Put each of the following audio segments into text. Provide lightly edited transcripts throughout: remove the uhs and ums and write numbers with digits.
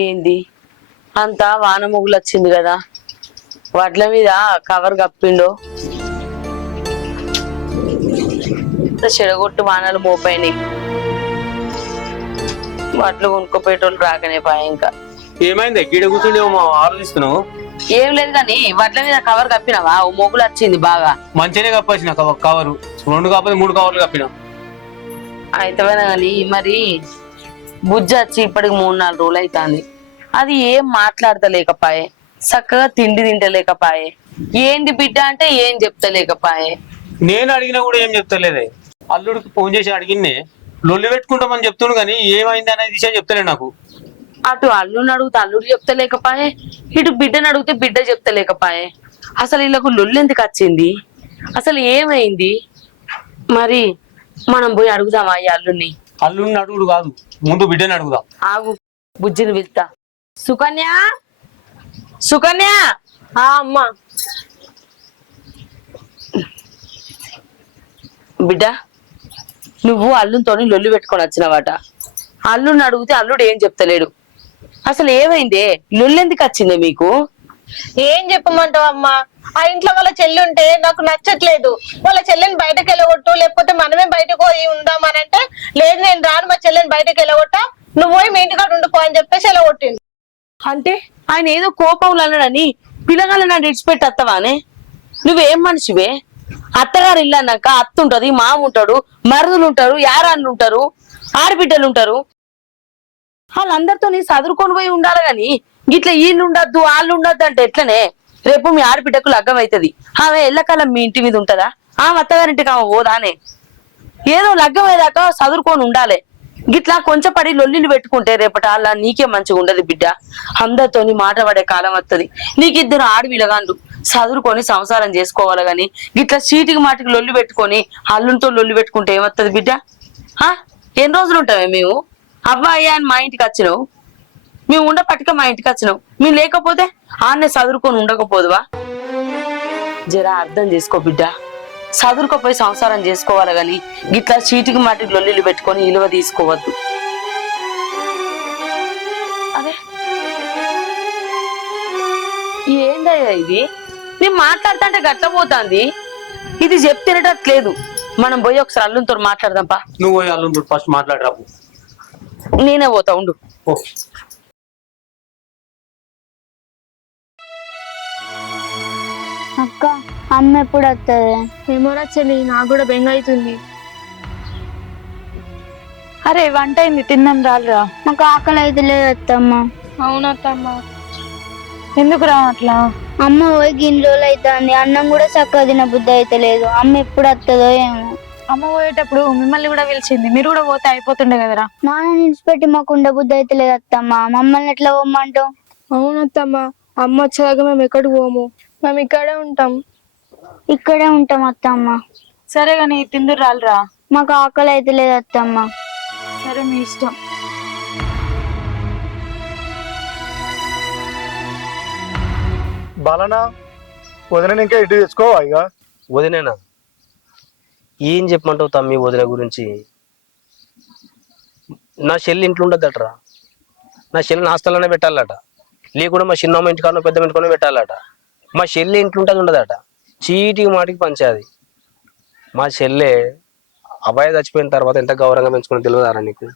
ఏంది అంతా వాన మొగులు వచ్చింది కదా, వడ్ల మీద కవర్ కప్పిండో చెడగొట్టు వానలు మోపైనాయి. వడ్లు కొనుక్కోపోయేటోళ్ళు రాకనే పాయ. ఇంకా ఏమైంది గిడ కూర్చుండి ఆలోచిస్తున్నావు? ఏం లేదు కానీ వడ్ల మీద కవర్ కప్పినావా? ఓ మొగులు వచ్చింది బాగా. మంచిగానే కప్పేసిన కవరు, 2 కాకపోతే 3 కవర్లు కప్పినా. అయితే కానీ మరి బుజ్జి వచ్చి ఇప్పటికి 3-4 రోజులు అవుతుంది. అది ఏం మాట్లాడతలేకపాయే, చక్కగా తిండి తింటలేకపాయే. ఏంది బిడ్డ అంటే ఏం చెప్తలేకపాయే. నేను అడిగినా కూడా ఏం చెప్తలేదే. అల్లుడికి ఫోన్ చేసి అడిగిన్నే, లొల్లి పెట్టుకుంటామని చెప్తుండు కానీ ఏమైంది అనేది విషయం చెప్తలే నాకు. అటు అల్లుని అడిగితే అల్లుడు చెప్తలేకపాయే, ఇటు బిడ్డను అడిగితే బిడ్డ చెప్తలేకపాయే. అసలు వీళ్ళకు లొల్లి ఎందుకు వచ్చింది? అసలు ఏమైంది? మరి మనం పోయి అడుగుదామా ఈ అల్లుని? అల్లుడిని అడుగుడు కాదు, ముందు బిడ్డని అడుగుదాం. ఆగు, బుజ్జిని పిలుస్తా. సుకన్య, సుకన్య. అమ్మా బిడ్డ, నువ్వు అల్లునితో లొల్లి పెట్టుకొని వచ్చినవాట. అల్లుని అడిగితే అల్లుడు ఏం చెప్తలేడు. అసలు ఏమైందే? లొల్లి ఎందుకు వచ్చిందే మీకు? ఏం చెప్పమంటావు అమ్మా? ఆ ఇంట్లో వాళ్ళ చెల్లి ఉంటే నాకు నచ్చట్లేదు. వాళ్ళ చెల్లెని బయటకు వెళ్ళగొట్టు, లేకపోతే మనమే బయటకు పోయి ఉందామనంటే లేదు నేను రాను, మా చెల్లెని బయటకు వెళ్ళగొట్టా, నువ్వు పోయి మీ ఇంటికాడ ఉండిపో అని చెప్పేసి వెళ్ళగొట్టింది. అంటే ఆయన ఏదో కోపంలో అన్నాడని పిల్లగాళ్ళని విడిచిపెట్టి అత్తవానే? నువ్వేం మనిషివే? అత్తగారు ఇల్లు అన్నాక అత్త ఉంటది, మామ ఉంటాడు, మరుదులు ఉంటారు, యారాన్లు ఉంటారు, ఆడబిడ్డలు ఉంటారు. వాళ్ళందరితో నీ చదువుకొని పోయి ఉండాలి గాని గిట్లా వీళ్ళు ఉండద్దు వాళ్ళు ఉండద్దు అంటే ఎట్లనే? రేపు మీ ఆడబిడ్డకు లగ్గం అవుతుంది, ఆమె ఎల్లకాలం మీ ఇంటి మీద ఉంటదా? ఆమె అత్తగారింటికి ఆమె పోదానే? ఏదో లగ్గం అయ్యేదాకా చదువుకొని ఉండాలి. గిట్లా కొంచెం పడి లొల్లిలు పెట్టుకుంటే రేపటి అలా నీకే మంచిగా ఉండదు బిడ్డ. అందరితోని మాట పడే కాలం వస్తుంది. నీకు 2 ఆడవిలగాండ్లు చదువుకొని సంసారం చేసుకోవాలి గాని గిట్లా చీటికి మాటికి లొల్లి పెట్టుకొని అల్లునితో లొల్లి పెట్టుకుంటే ఏమత్తది బిడ్డ? ఎన్ని రోజులు ఉంటామే మేము? అవ్వ అయ్యా అని మా ఇంటికి వచ్చినావు, మేము ఉండపట్టుక మా ఇంటికి వచ్చినావు. మేము లేకపోతే ఆన్నే చదువుకొని ఉండకపోదువా? జరా అర్థం చేసుకో బిడ్డ. చదువుకోపోయి సంసారం చేసుకోవాలి గాని గిట్లా చీటికి మాటికి లొల్లిలు పెట్టుకొని ఇలువ తీసుకోవద్దు. అదే ఏందయ్యా ఇది? నేను మాట్లాడుతుంటే గట్ల పోతాంది. ఇది చెప్తేనేటట్లేదు. మనం పోయి ఒకసారి అల్లునితో మాట్లాడదాంపా. నువ్వు పోయి అల్లుని ఫస్ట్ మాట్లాడరాపు. నేనే పోతా ఉండు. అక్క, అమ్మ ఎప్పుడు వస్తుంది? ఏమోరా చెల్లి, నాకు కూడా బెంగ అవుతుంది. అరే వంట అయింది, తిన్నాం రాలురా. మాకు ఆకలి అయితే లేదు అత్తమ్మ. అవునత్తమ్మ. ఎందుకు రా అట్లా? అమ్మ పోయి గిన్ని రోజులు అవుతుంది, అన్నం కూడా చక్కగా తిన బుద్ధి అయితే లేదు. అమ్మ ఎప్పుడు వస్తుందో ఏమో. అమ్మ పోయేటప్పుడు మిమ్మల్ని కూడా పిలిచింది, మీరు కూడా పోతే అయిపోతుండే కదరా. నాన్న నిలిచిపెట్టి మాకు ఉండ బుద్ధి అయితే లేదు అత్తమ్మ. మమ్మల్ని ఎట్లా పోమ్మంటావు? అవునత్తమ్మ, అమ్మ వచ్చేదాకా మేము ఎక్కడికి పోము, మేము ఇక్కడే ఉంటాం. ఇక్కడే ఉంటాం అత్తమ్మ. సరే గాని తిందురు రాలురా. మాకు ఆకలి అయితే లేదు అత్తమ్మ. సరే మీ ఇష్టం. బాలనా, వదిన ఇంకా ఇటు తెచ్చుకోవా? ఇక వదినేనా? ఏం చెప్పమంటావు తమ్మి వదిన గురించి? నా చెల్లి ఇంట్లో ఉండద్దట్రా. నా చెల్లిని హాస్టల్లోనే పెట్టాలట, లేకుండా మా చిన్నమ్మ ఇంటికానో పెద్ద ఇంటికానో పెట్టాలట. మా చెల్లి ఇంట్లో ఉంటుంది ఉండదట. చీటికి మాటికి పంచాది. మా చెల్లె అబ్బాయి చచ్చిపోయిన తర్వాత ఎంత గౌరవంగా పెంచుకుని తెలియదారా నీకు?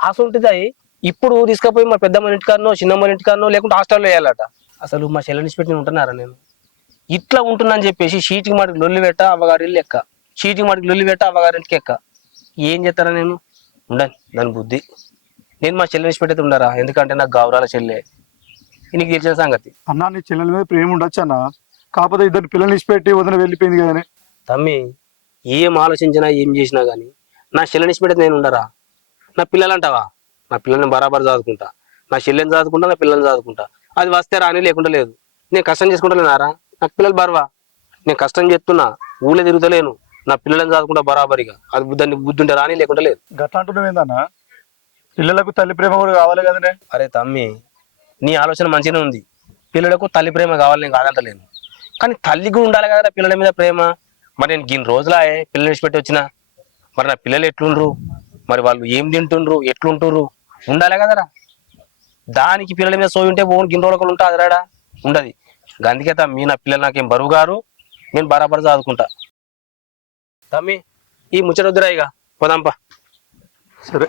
అసలుంటిది ఇప్పుడు తీసుకుపోయి మా పెద్దమ్మ ఇంటికానో చిన్నమ్మ ఇంటికానో లేకుంటే హాస్టల్లో వేయాలట. అసలు మా చెల్లెని పెట్టి ఉంటున్నారా? నేను ఇట్లా ఉంటున్నా అని చెప్పేసి చీటికి మాటికి లొల్లి పెట్ట అవ్వగారి ఇల్లు ఎక్క, చీటికి మాటికి లొల్లి పెట్ట అవ్వగారింటికి ఎక్క. ఏం చేస్తారా? నేను ఉండను, దాని బుద్ధి. నేను మా చెల్లెని పెట్టయితే ఉండరా, ఎందుకంటే నాకు గౌరవాల చెల్లె. నీకు తెలిసిన సంగతి. అన్నా, నీ చెల్లెల మీద ప్రేమ ఉండొచ్చు అన్న, కాకపోతే 2 పిల్లల్ని ఇచ్చిపెట్టి వదిన వెళ్ళిపోయింది కదనే. తమ్మి, ఏం ఆలోచించినా ఏం చేసినా గానీ నా చెల్లెని పెట్టయితే నేను ఉండరా? నా పిల్లలు అంటావా? నా పిల్లల్ని బరాబర్ చదువుకుంటా, నా చెల్లెని చదువుకుంటా, నా పిల్లల్ని చదువుకుంటా. అది వస్తే రాని, లేకుండా లేదు. నేను కష్టం చేసుకుంటలేనారా? నాకు పిల్లలు బరవా? నేను కష్టం చేస్తున్నా, ఊళ్ళో తిరుగుతలేను, నా పిల్లలను చదువుకుంటా బరాబరిగా. అది బుద్ధి ఉంటే రాని, లేకుండా లేదు. గట్లా అంటున్నావు ఏందన్నా? పిల్లలకు తల్లి ప్రేమ కూడా కావాలి కదనే. అరే తమ్మి, నీ ఆలోచన మంచిగానే ఉంది. పిల్లలకు తల్లి ప్రేమ కావాలి, నేను కాదంటలేను. కానీ తల్లికి ఉండాలి కదా పిల్లల మీద ప్రేమ. మరి నేను గిన్ని రోజులా పిల్లలు విడిచిపెట్టి వచ్చినా, మరి నా పిల్లలు ఎట్లుండ్రు, మరి వాళ్ళు ఏం తింటుండ్రు, ఎట్లుంటుర్రు ఉండాలి కదరా. దానికి పిల్లల మీద సోయి ఉంటే ఓన్ గిన్నె రోజులు ఉంటా అదరాడా ఉండదు. అందుకే తమ్మి నా పిల్లలు నాకేం బరువు గారు, నేను బరాబర్ చదువుకుంటా. తమ్మి ఈ ముచ్చట వద్దురా ఇక పోదాంపా. సరే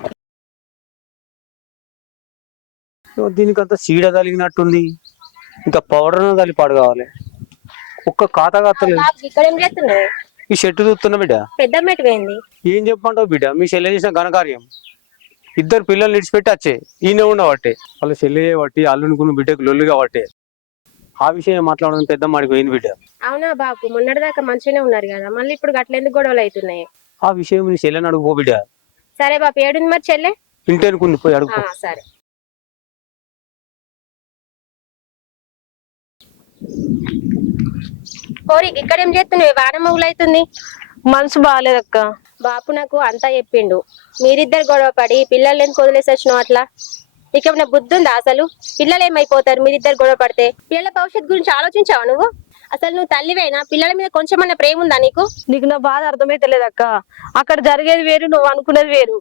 దీనికి అంత సీడ తగిలినట్టుంది, ఇంకా పౌడర్ తల్లి పాడు కావాలి. ఒక్క ఖాతా కత్తలేదు. ఇక్కడ ఏం చేస్తున్నావు? ఈ షర్టు చూస్తున్నా బిడ్డ. పెద్ద మెట్టు పోయింది. ఏం చెప్పంటావు బిడ్డ, మీ చెల్లె చేసిన ఘనకార్యం. ఇద్దరు పిల్లలు విడిచిపెట్టి వచ్చే ఈయన ఉండబట్టే, వాళ్ళ చెల్లె బట్టి అల్లునుకున్న బిడ్డకు లొల్లు కాబట్టే. ఆ విషయం మాట్లాడడం పెద్ద మాడికి పోయింది బిడ్డ. అవునా బాపు, మొన్నటిదాకా మంచిగానే ఉన్నారు కదా, మళ్ళీ ఇప్పుడు గట్లెందుకు గొడవలు అవుతున్నాయి? ఆ విషయం నీ చెల్లెని అడుగు పో బిడ్డ. సరే బాపు, ఏడుంది మరి చెల్లె? ఇంటి అనుకుంది, పోయి అడుగు. సరే. కోరి ఇక్కడేం చేస్తున్నావు? వారం మొగులు అవుతుంది. మనసు బాగాలేదక్క. బాపు నాకు అంతా చెప్పిండు, మీరిద్దరు గొడవ పడి పిల్లలు ఎందుకు వదిలేసి వచ్చినావు అట్లా. నీకేమైనా బుద్ధి ఉందా అసలు? పిల్లలు ఏమైపోతారు మీరిద్దరు గొడవ పడితే? పిల్లల భవిష్యత్తు గురించి ఆలోచించావా నువ్వు? అసలు నువ్వు తల్లివైనా పిల్లల మీద కొంచెమన్నా ప్రేమ ఉందా నీకు? నీకు నా బాధ అర్థమైతలేదక్క. అక్కడ జరిగేది వేరు, నువ్వు అనుకునేది వేరు.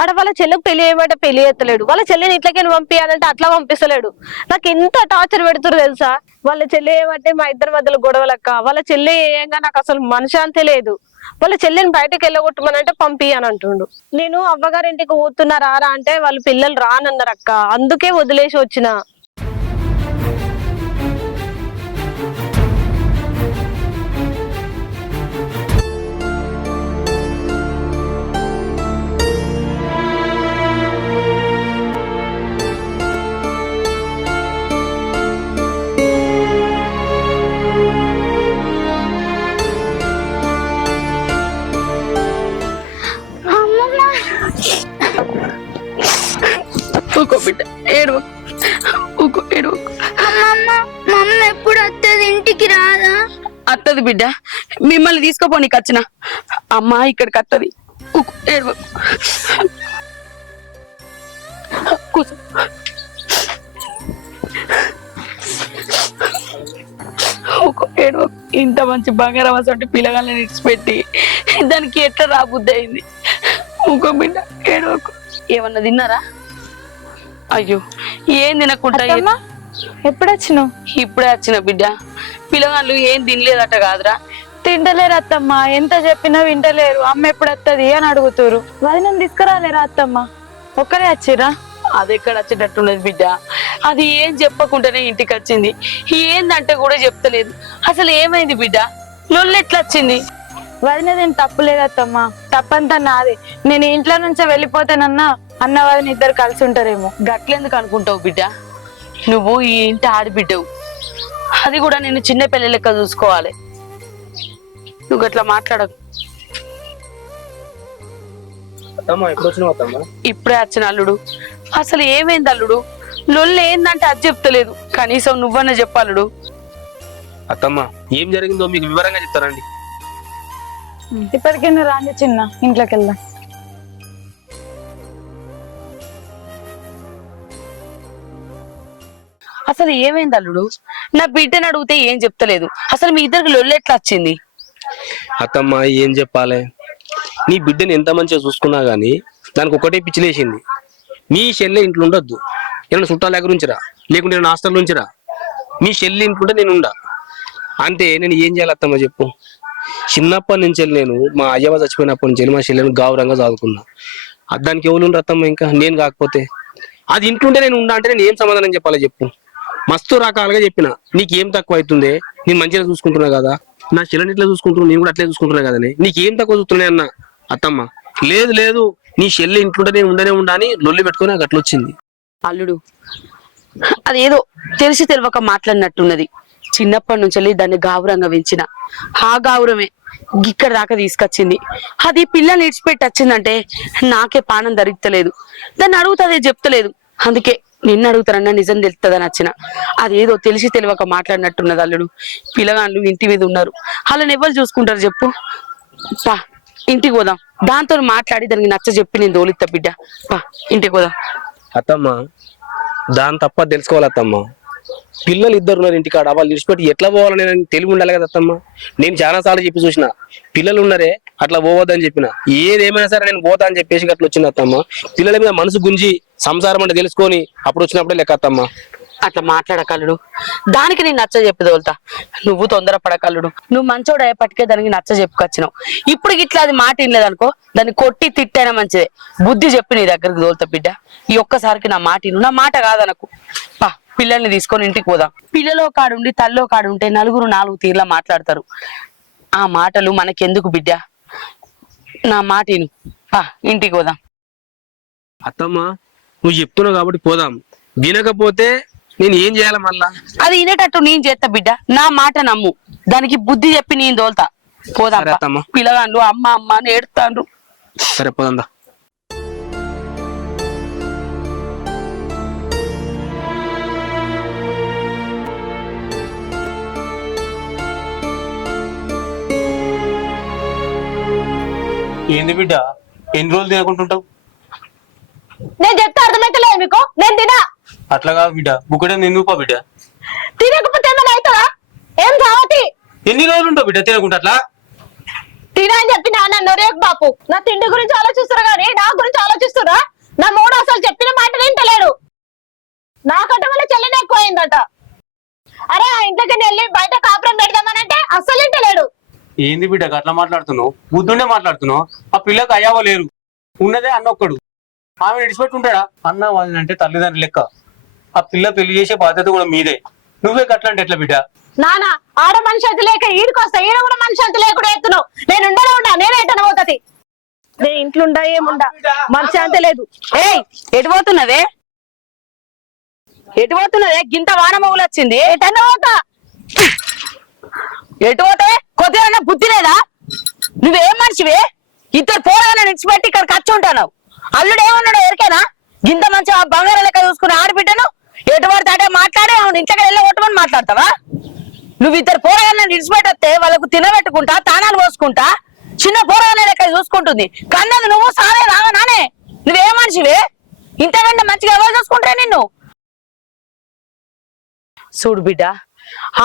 ఆడ వాళ్ళ చెల్లెకు పెళ్లి చేయమంటే పెళ్లి చేస్తలేడు, వాళ్ళ చెల్లెని ఇట్లకెళ్ళి పంపించాలంటే అట్లా పంపిస్తలేడు. నాకు ఎంత టార్చర్ పెడుతురు తెలుసా? వాళ్ళ చెల్లె ఏమంటే మా ఇద్దరి మధ్యలో గొడవలక్క. వాళ్ళ చెల్లె ఏంగా నాకు అసలు మనశాంతి లేదు. వాళ్ళ చెల్లెని బయటకు వెళ్ళగొట్టమనంటే పంపి అని అంటుండు. నేను అవ్వగారింటికి పోతున్నా రారా అంటే వాళ్ళు పిల్లలు రానన్నారక్క, అందుకే వదిలేసి వచ్చిన. ఊకో బిడ్డ, ఏడు ఊకో, ఏడు. మమ్మ ఎప్పుడు వస్తుంది? ఇంటికి రాదా? అత్తది బిడ్డ, మిమ్మల్ని తీసుకోపోనీకి వచ్చిన. అమ్మ ఇక్కడికి అత్తది. ఊకో, ఏడు. కూర్చో. ఊకో, ఏడు. ఇంత మంచి బంగారం అసలు పిల్లగాళ్ళని ఇడిచిపెట్టి దానికి ఎట్లా రాబుద్ది అయింది. ఊకో బిడ్డ, ఏడు. ఏమన్నా తిన్నారా? అయ్యో, ఏం తినకుండా ఎప్పుడు వచ్చినావు? ఇప్పుడే వచ్చిన బిడ్డ. పిల్లగాళ్ళు ఏం తినలేదట కాదురా? తింటలేరు అత్తమ్మ, ఎంత చెప్పినా వింటలేరు. అమ్మ ఎప్పుడు వస్తుంది అని అడుగుతారు. వదినం తీసుకురాలేరా అత్తమ్మ? ఒక్కరే వచ్చిరా? అది ఎక్కడ వచ్చేటట్టున్నది బిడ్డ. అది ఏం చెప్పకుండానే ఇంటికి వచ్చింది. ఏందంటే కూడా చెప్తలేదు. అసలు ఏమైంది బిడ్డ? లొల్లు ఎట్లా వచ్చింది? వదినదేం తప్పు లేదత్తమ్మ, తప్పంతా నాదే. నేను ఇంట్లో నుంచే వెళ్ళిపోతానన్నా అన్న వదిన ఇద్దరు కలిసి ఉంటారేమో. గట్లెందుకు అనుకుంటావు బిడ్డ? నువ్వు ఈ ఇంటి ఆడిబిడ్డవు. అది కూడా నేను చిన్న పిల్ల లెక్క చూసుకోవాలి. నువ్వు గట్లా మాట్లాడకు. అత్తమ్మ ఎప్పుడు వచ్చినావు అత్తమ్మ? ఇప్పుడే వచ్చిన అల్లుడు. అసలు ఏమైంది అల్లుడు? లొల్లు ఏందంటే అది చెప్తలేదు. కనీసం నువ్వన్నా చెప్పాలుడు. అత్తమ్మ ఏం జరిగిందో మీకు వివరంగా చెప్తారండి. ఇప్పటికైనా రాండి చిన్న, ఇంట్లోకి వెళ్దాం. అసలు ఏమైంది అల్లుడు? నా బిడ్డని అడిగితే ఏం చెప్తలేదు. అసలు మీ ఇద్దరికి లొల్లు ఎట్లా వచ్చింది? అత్తమ్మ ఏం చెప్పాలి, నీ బిడ్డని ఎంత మంచిగా చూసుకున్నా గానీ దానికి ఒకటే పిచ్చిలేసింది. మీ చెల్లె ఇంట్లో ఉండొద్దు, ఏమన్నా చుట్టాల దగ్గర ఉంచిరా, లేకుంటే నేను హాస్టల్ ఉంచిరా. మీ చెల్లి ఇంట్లో నేను ఉండా అంటే నేను ఏం చేయాలి అత్తమ్మ చెప్పు? చిన్నప్పటి నుంచి నేను మా అయ్యవ చచ్చిపోయినప్పటి నుంచి మా చెల్లెని గౌరవంగా చదువుకున్నా. దానికి ఎవరు ఉండరు అత్తమ్మ? ఇంకా నేను కాకపోతే అది ఇంట్లోంటే నేను ఉండా అంటే నేను ఏం సమాధానం చెప్పాలి చెప్పు? మస్తు రకాలుగా చెప్పిన, నీకేం తక్కువ అవుతుంది? నేను మంచిగా చూసుకుంటున్నా కదా, నా చెల్లెని ఇట్లా చూసుకుంటున్నా, నేను కూడా అట్లే చూసుకుంటున్నా కదని. నీకేం తక్కువ చూస్తున్నాయి అన్న. అత్తమ్మ లేదు లేదు, నీ చెల్లి ఇంట్లోంటే నేను ఉండనే ఉండా అని లొల్లి పెట్టుకుని నాకు అట్లా వచ్చింది. అల్లుడు అదేదో తెలిసి తెలియక మాట్లాడినట్టున్నది. చిన్నప్పటి నుంచి దాన్ని గావురంగా పెంచిన. ఆ గావురమే ఇక్కడ దాకా తీసుకొచ్చింది. అది పిల్లల్ని ఇడిచిపెట్టి వచ్చిందంటే నాకే పానం దొరుకుతలేదు. దాన్ని అడుగుతుంది చెప్తలేదు. అందుకే నిన్ను అడుగుతారన్నా నిజం తెలుస్తుందని వచ్చిన. అదేదో తెలిసి తెలియక మాట్లాడినట్టున్నది అల్లుడు. పిల్లగాళ్ళు ఇంటి మీద ఉన్నారు, వాళ్ళని ఎవరు చూసుకుంటారు చెప్పు? పా ఇంటికి పోదాం, దాంతో మాట్లాడి దానికి నచ్చ చెప్పి నేను దోలిత్తా బిడ్డ. పా ఇంటికి పోదాం. అత్తమ్మ దాని తప్ప తెలుసుకోవాలి అత్తమ్మ. పిల్లలు ఇద్దరు ఉన్నారు ఇంటికాడ, వాళ్ళు విడిచిపెట్టి ఎట్లా పోవాలని నేను తెలివి ఉండాలి కదా అత్తమ్మ. నేను చాలా సార్లు చెప్పి చూసిన, పిల్లలు ఉన్నారే అట్లా పోవద్దని చెప్పిన. ఏదేమైనా సరే నేను పోతా అని చెప్పేసి అట్లా వచ్చింది అత్తమ్మ. పిల్లల మీద మనసు గుంజి సంసారం అంటే తెలుసుకొని అప్పుడు వచ్చినప్పుడే లెక్క అత్తమ్మ. అట్లా మాట్లాడకల్లుడు. దానికి నేను నచ్చ చెప్పి తోలుతా. నువ్వు తొందరపడకల్లుడు. నువ్వు మంచోడు అయ్యేపటికే దానికి నచ్చ చెప్పుకొచ్చినావు. ఇప్పుడు ఇట్లా అది మాట వినలేదనుకో, దాన్ని కొట్టి తిట్టైనా మంచిదే. బుద్ధి చెప్పి నీ దగ్గరికి తోలుతా బిడ్డ. ఈ ఒక్కసారికి నా మాట విను. నా మాట కాదనకు. పా, పిల్లల్ని తీసుకొని ఇంటికి పోదాం. పిల్లలో కాడుండి తల్లో కాడుంటే నలుగురు నాలుగు తీర్లా మాట్లాడతారు. ఆ మాటలు మనకెందుకు బిడ్డ? నా మాట విను. పా, ఇంటికి పోదాం. అత్తమ్మ నువ్వు చెప్తున్నావు కాబట్టి పోదాం. వినకపోతే నేను ఏం చేయాలి మళ్ళా? అది వినేటట్టు నేను చేస్తా బిడ్డ. నా మాట నమ్ము. దానికి బుద్ధి చెప్పి నేను తోలుతా. పోదాం. సరే అత్తమ్మ. పిల్లగాళ్ళు అమ్మ అమ్మ అని ఏడుతాండ్రు. సరే పోదాం. ఏంది బిడ్డ ఎన్ని రోజులు తినకుంటుంటావు? నేను చెప్తే అర్థమైతలేదు మీకు. నేను తినా. అట్లా కాదు బిడ్డ, బుక్కడే నిన్నుపా బిడ్డ. తినకపోతే ఏమైనా అవుతుందా? ఏం కావతి? ఎన్ని రోజులు ఉంటావు బిడ్డ తినకుంటా అట్లా? తినా అని చెప్పి నాన్న నొరేక్ బాపు. నా తిండి గురించి ఆలోచిస్తారు కానీ నా గురించి ఆలోచిస్తురా? నా మూడు అసలు చెప్పిన మాట వింటలేడు. నాకంటే వాళ్ళ చెల్లెనే ఎక్కువైందట. అరే ఆ ఇంట్లోకి వెళ్ళి బయట కాపురం పెడదామనంటే అస్సలు వింటలేడు. ఏంది బిడ్డ అట్లా మాట్లాడుతున్నావు? బుద్ధుండే మాట్లాడుతున్నావు. ఆ పిల్లకి అయ్యావో లేరు, ఉన్నదే అన్నొక్కడు. ఆమె విడిచిపెట్టి ఉంటాడా? అన్న వాళ్ళని అంటే తల్లిదండ్రులు లెక్క. ఆ పిల్ల పెళ్లి చేసే బాధ్యత కూడా మీదే. నువ్వే గట్లంటే ఎట్లా బిడ్డ? నానా ఆడ మనిషి అంత లేక ఈడికొస్తా, ఈడ కూడా మనిషి అంత లేకుండా ఎత్తున్నావు. నేను ఉండనే ఉండా, నేనే ఎత్తన పోతుంది. నేను ఇంట్లో ఉండా ఏముండా, మనిషి అంత లేదు. ఏయ్, ఎటు పోతున్నవే? ఎటు పోతున్నదే? గింత వానమవులు వచ్చింది. ఎటన్నా పోతా. ఎటు పోతే కొద్దిగా బుద్ధి లేదా? నువ్వేం మనిషివే? ఇద్దరు పోరగానే నిడిచిపెట్టి ఇక్కడ ఖర్చు ఉంటాను. అల్లుడు ఏమన్నాడు ఎరికేనా? గింత మంచి ఆ బంగారం లెక్క చూసుకుని ఆడబిడ్డను ఎటు పడితే అటే మాట్లాడే అవును ఇంట్లోకి వెళ్ళి కొట్టమని మాట్లాడతావా? నువ్వు ఇద్దరు పోరగానే నిడిచిపెట్టొస్తే వాళ్ళకు తినబెట్టుకుంటా, తానాలు పోసుకుంటా, చిన్న పోరగానే లెక్క చూసుకుంటుంది. కన్నది నువ్వు సానే రావా నానే? నువ్వేం మనిషివే? ఇంతకంటే మంచిగా ఎవరు చూసుకుంటా నిన్ను? చూడు బిడ్డ,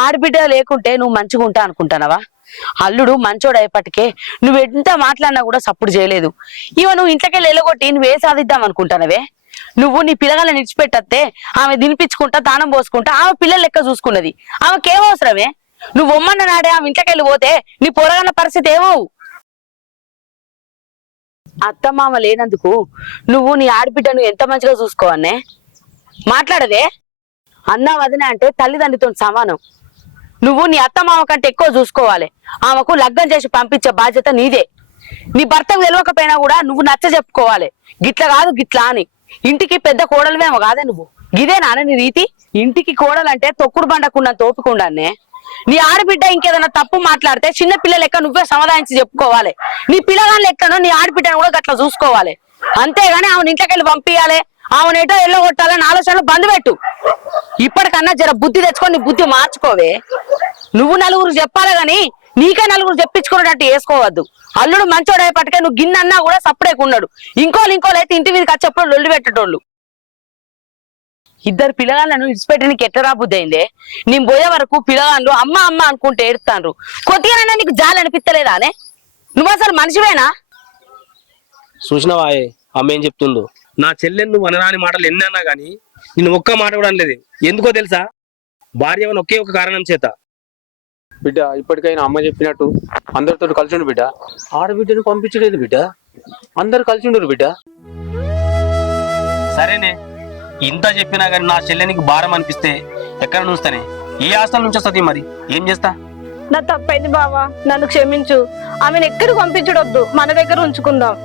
ఆడబిడ్డ లేకుంటే నువ్వు మంచిగా ఉంటా అనుకుంటానవా? అల్లుడు మంచోడు అయ్యేపటికే నువ్వు ఎంత మాట్లాడినా కూడా సప్పుడు చేయలేదు. ఇవ నువ్వు ఇంట్లోకి వెళ్ళగొట్టి నువ్వే సాధిద్దాం అనుకుంటానవే? నువ్వు నీ పిల్లగాళ్ళని నిడిచిపెట్టత్తే ఆమె తినిపించుకుంటా, తానం పోసుకుంటా, ఆమె పిల్లల లెక్క చూసుకున్నది. ఆమెకేం అవసరమే? నువ్వు ఒమ్మన్న నాడే ఆమె ఇంట్లోకి వెళ్ళిపోతే నీ పొరగన్న పరిస్థితి ఏమవు? అత్తమామ లేనందుకు నువ్వు నీ ఆడబిడ్డను ఎంత మంచిగా చూసుకోవన్నే? మాట్లాడదే. అన్న వదిన అంటే తల్లిదండ్రితో సమానం. నువ్వు నీ అత్తమామ కంటే ఎక్కువ చూసుకోవాలి. ఆమెకు లగ్గం చేసి పంపించే బాధ్యత నీదే. నీ భర్తకు తెలియకపోయినా కూడా నువ్వు నచ్చ చెప్పుకోవాలి. గిట్ల కాదు గిట్లా అని. ఇంటికి పెద్ద కోడలువేమో కాదే నువ్వు. గిదే నాన్న నీ రీతి? ఇంటికి కోడలంటే తొక్కుడు బండకుండా తోపుకుండానే. నీ ఆడబిడ్డ ఇంకేదైనా తప్పు మాట్లాడితే చిన్న పిల్ల లెక్క నువ్వే సమాధానించి చెప్పుకోవాలి. నీ పిల్లగాని లెక్కను నీ ఆడబిడ్డను కూడా గట్లా చూసుకోవాలి. అంతేగాని ఆమెను ఇంట్లోకి వెళ్ళి పంపించాలి, ఆమెను ఎటో ఎల్లగొట్టాలని ఆలోచనలు బంద్ పెట్టు. ఇప్పటికన్నా జర బుద్ధి తెచ్చుకొని నీ బుద్ధి మార్చుకోవే. నువ్వు నలుగురు చెప్పాలి గాని నీకే నలుగురు చెప్పించుకున్నట్టు వేసుకోవద్దు. అల్లుడు మంచోడు అయ్యేపటికే నువ్వు గిన్నన్నా కూడా సప్పుడేకున్నాడు. ఇంకోళ్ళు అయితే ఇంటి మీదకి వచ్చేప్పుడు లొల్లి పెట్టేటోళ్ళు. ఇద్దరు పిల్లగాళ్ళను ఇడిచిపెట్టి నీకు ఎట్లా రాబుద్ది అయిందే? నేను పోయే వరకు పిల్లగాళ్ళు అమ్మ అమ్మ అనుకుంటే ఏడుతాండ్రు. కొద్దిగానన్నా నీకు జాలి అనిపిస్తలేదా అనే? నువ్వు అసలు మనిషివేనా? చూసినావా అమ్మ ఏం చెప్తుందో? నా చెల్లెని నువ్వు అనరాని మాటలు ఎన్నన్నా గానీ నేను ఒక్క మాట కూడా అనలేదు. ఎందుకో తెలుసా? భార్య ఒకే ఒక కారణం చేత. బిడ్డ ఇప్పటికైనా అమ్మ చెప్పినట్టు అందరితో కలిసి ఉండు బిడ్డ. ఆడబిడ్డను పంపించలేదు బిడ్డ, అందరు కలిసి ఉండరు బిడ్డ. సరేనే, ఇంత చెప్పినా గానీ నా చెల్లెనికి భారం అనిపిస్తే ఎక్కడ నుంస్తానే? ఏ హాస్టల్ నుంచి వస్తుంది? మరి ఏం చేస్తా? నా తప్పైంది బావా, నన్ను క్షమించు. ఆమెను ఎక్కడికి పంపించడొద్దు, మన దగ్గర ఉంచుకుందాం.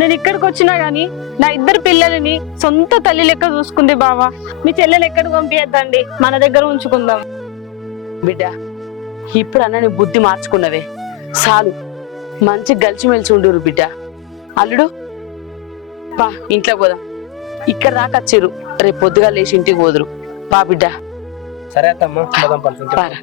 నేను ఇక్కడికి వచ్చినా గాని నా ఇద్దరు పిల్లలని సొంత తల్లి లెక్క చూసుకుంది బావా. మీ చెల్లెలు ఎక్కడికి పంపించద్దండి, మన దగ్గర ఉంచుకుందాం. బిడ్డ, ఇప్పుడు అన్న నీ బుద్ధి మార్చుకున్నవే చాలు. మంచి గలిచిమెలిచి ఉండురు బిడ్డ. అల్లుడు పా, ఇంట్లో పోదాం. ఇక్కడ దాకా వచ్చిర్రు, రేపు పొద్దుగా లేచి ఇంటికి పోదురు. పా బిడ్డ. సరే అత్తమ్మ, పారా.